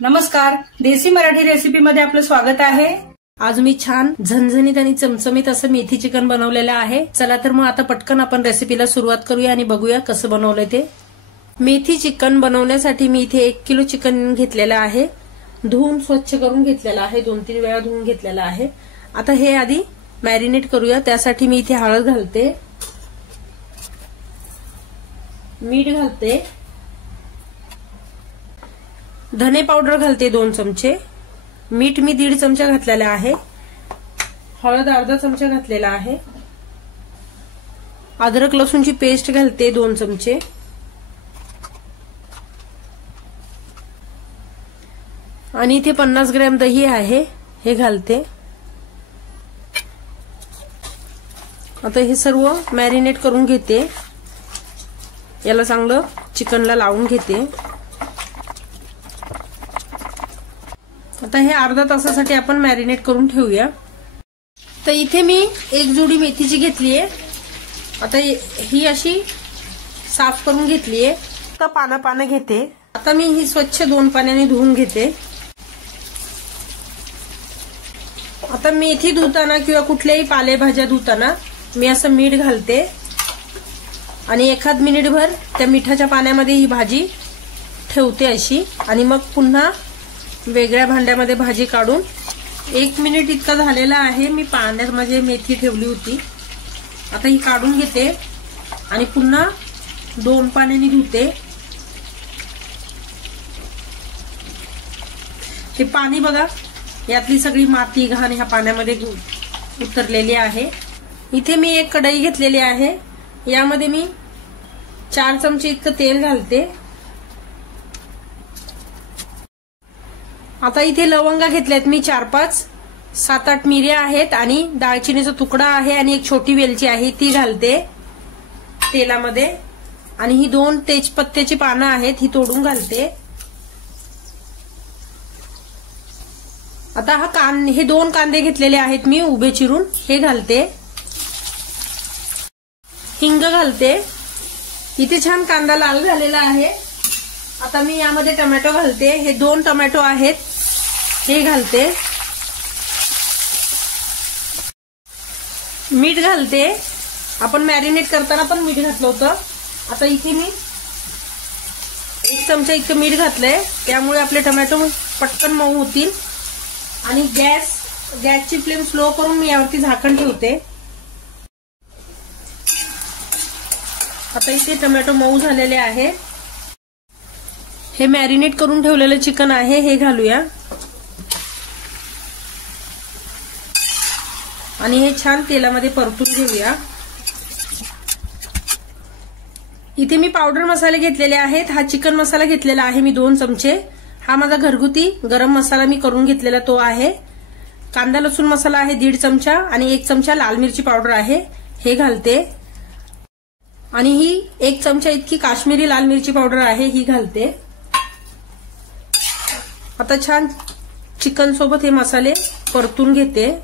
नमस्कार, देसी मराठी रेसिपी मध्ये आपलं स्वागत आहे। आज मी छान झणझणीत आणि चमचमीत असं मेथी चिकन बनवलेलं आहे। चला तर मग आता पटकन आपण रेसिपीला सुरुवात करूया आणि बघूया कसं बनवलंय ते। मेथी चिकन बनवण्यासाठी मी इथे 1 किलो चिकन घेतलेलं आहे। धुवून स्वच्छ करून घेतलेलं आहे, 2-3 वेळा धुवून घेतलेलं आहे। आता हे आधी मॅरिनेट करूया। त्यासाठी मी इथे हळद घालते, मीठ घालते, धने पावडर घालते 2 चमचे, मीठ मी 1.5 चमचा घातलेला आहे, हळद अर्धा चमचा घातलेला आहे, अद्रक लसूणची पेस्ट घालते 2 चमचे, आणि इथे 50 ग्रॅम दही आहे हे घालते। आता हे सर्व मॅरिनेट करून घेते, याला चांगलं चिकनला लावून घेते। आता हे अर्धा तासासाठी आपण मॅरिनेट करून ठेवूया। तर इथे मी 1 जोडी मेथीची घेतलीये। आता ही अशी साफ करून घेतलीये, तर पानं घेते। आता मी ही स्वच्छ 2 पाण्याने धुवून घेते। आता मेथी धुताना किंवा कुठल्याही पालेभाज्या धुताना मी असं मीठ घालते आणि 1 मिनिटभर त्या मिठाच्या पाण्यामध्ये ही भाजी ठेवते अशी, आणि मग पुन्हा वेगळ्या भांड्यामध्ये भाजी काढून 1 मिनिट इतका झालेला आहे। मी पाण्यामध्ये मेथी ठेवली होती, आता ही काढून घेते आणि पुन्हा 2 पाण्याने धुते। हे पाणी बघा, यातली सगळी माती घाण ह्या पाण्यामध्ये उतरलेली आहे। इथे मी 1 कढई घेतलेली आहे, यामध्ये मी 4 चमचे इतकं तेल घालते। आता इथे लवंगा घेतल्यात मी 4-5, 7-8 मिऱ्या आहेत आणि दालचिनीचा तुकडा आहे आणि 1 छोटी वेलची आहे ती घालते तेलामध्ये, आणि ही 2 तेजपत्त्याची पानं आहेत ही तोडून घालते। आता हे 2 कांदे घेतलेले आहेत मी उभे चिरून हे घालते, हिंग घालते। इथे छान कांदा लाल झालेला आहे। आता मी यामध्ये टोमॅटो घालते, हे 2 टोमॅटो आहेत हे घालते, मीठ घालते। आपण मॅरिनेट करताना पण मीठ घातलं होतं। आता इथे मी 1 चमचा इतकं मीठ घातलंय, त्यामुळे आपले टोमॅटो पटकन मऊ होतील। आणि गॅसची फ्लेम स्लो करून मी यावरती झाकण ठेवते। आता इथे टोमॅटो मऊ झालेले आहे। हे मॅरिनेट करून ठेवलेलं चिकन आहे हे घालूया, आणि हे छान तेलामध्ये परतून घेऊया। इथे मी पावडर मसाले घेतलेले आहेत। हा चिकन मसाला घेतलेला आहे मी 2 चमचे। हा माझा घरगुती गरम मसाला मी करून घेतलेला तो आहे। कांदा लसूण मसाला आहे 1.5 चमचा, आणि 1 चमचा लाल मिरची पावडर आहे हे घालते, आणि ही 1 चमचा इतकी काश्मीरी लाल मिरची पावडर आहे ही घालते। आता छान चिकन सोबत हे मसाले परतून घेते।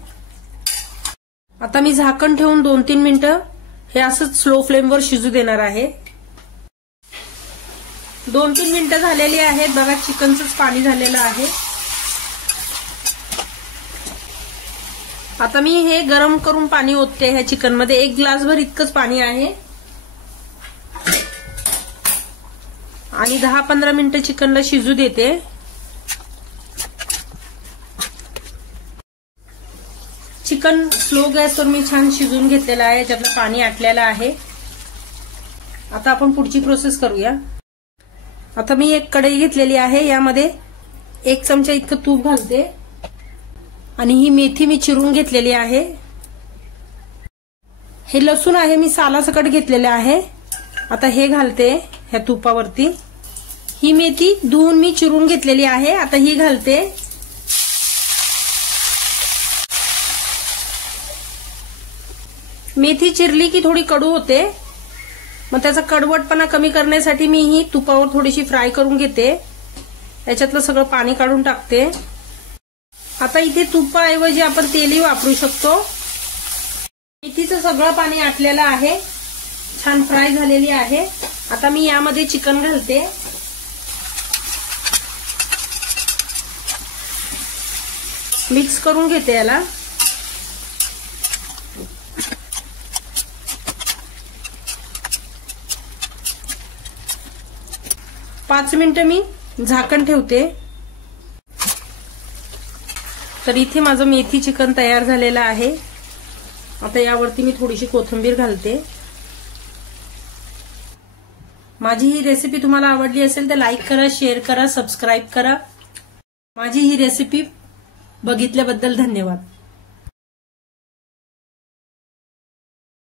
आता मी झाकण ठेवून 2-3 मिनिटं हे असंच स्लो फ्लेमवर शिजू देणार आहे। 2-3 मिनिटं झालेली आहेत बघा, चिकनचंच पाणी झालेलं आहे। आता मी हे गरम करून पाणी ओतते ह्या चिकन मध्ये, 1 ग्लासभर इतकंच पाणी आहे, आणि 10-15 मिनिटं चिकनला शिजू देते। चिकन स्लो गॅसवर मी छान शिजून घेतलेलं आहे, याच्यातलं पाणी आटलेलं आहे। आता आपण पुढची प्रोसेस करूया। आता मी 1 कढई घेतलेली आहे, यामध्ये 1 चमचा इतकं तूप घालते, आणि ही मेथी मी चिरून घेतलेली आहे। हे लसूण आहे मी सालासकट घेतलेले आहे, आता हे घालते ह्या तुपावरती। ही मेथी धुवून मी चिरून घेतलेली आहे, आता ही घालते। मेथी चिरली की थोडी कडू होते, मग त्याचा कडवटपणा कमी करण्यासाठी मी ही तुपावर थोडीशी फ्राय करून घेते, याच्यातलं सगळं पाणी काढून टाकते। आता इथे तुपाऐवजी आपण तेलही वापरू शकतो। मेथीचं सगळं पाणी आटलेलं आहे, छान फ्राय झालेली आहे। आता मी यामध्ये चिकन घालते, मिक्स करून घेते याला. पाच मिनिटं मी झाकण ठेवते. तर इथे माझं मेथी चिकन तयार झालेलं आहे. आता यावरती मी थोडीशी कोथिंबीर घालते. माझी ही रेसिपी तुम्हाला आवडली असेल तर लाईक करा, शेअर करा, सबस्क्राईब करा. माझी ही रेसिपी बघितल्याबद्दल धन्यवाद.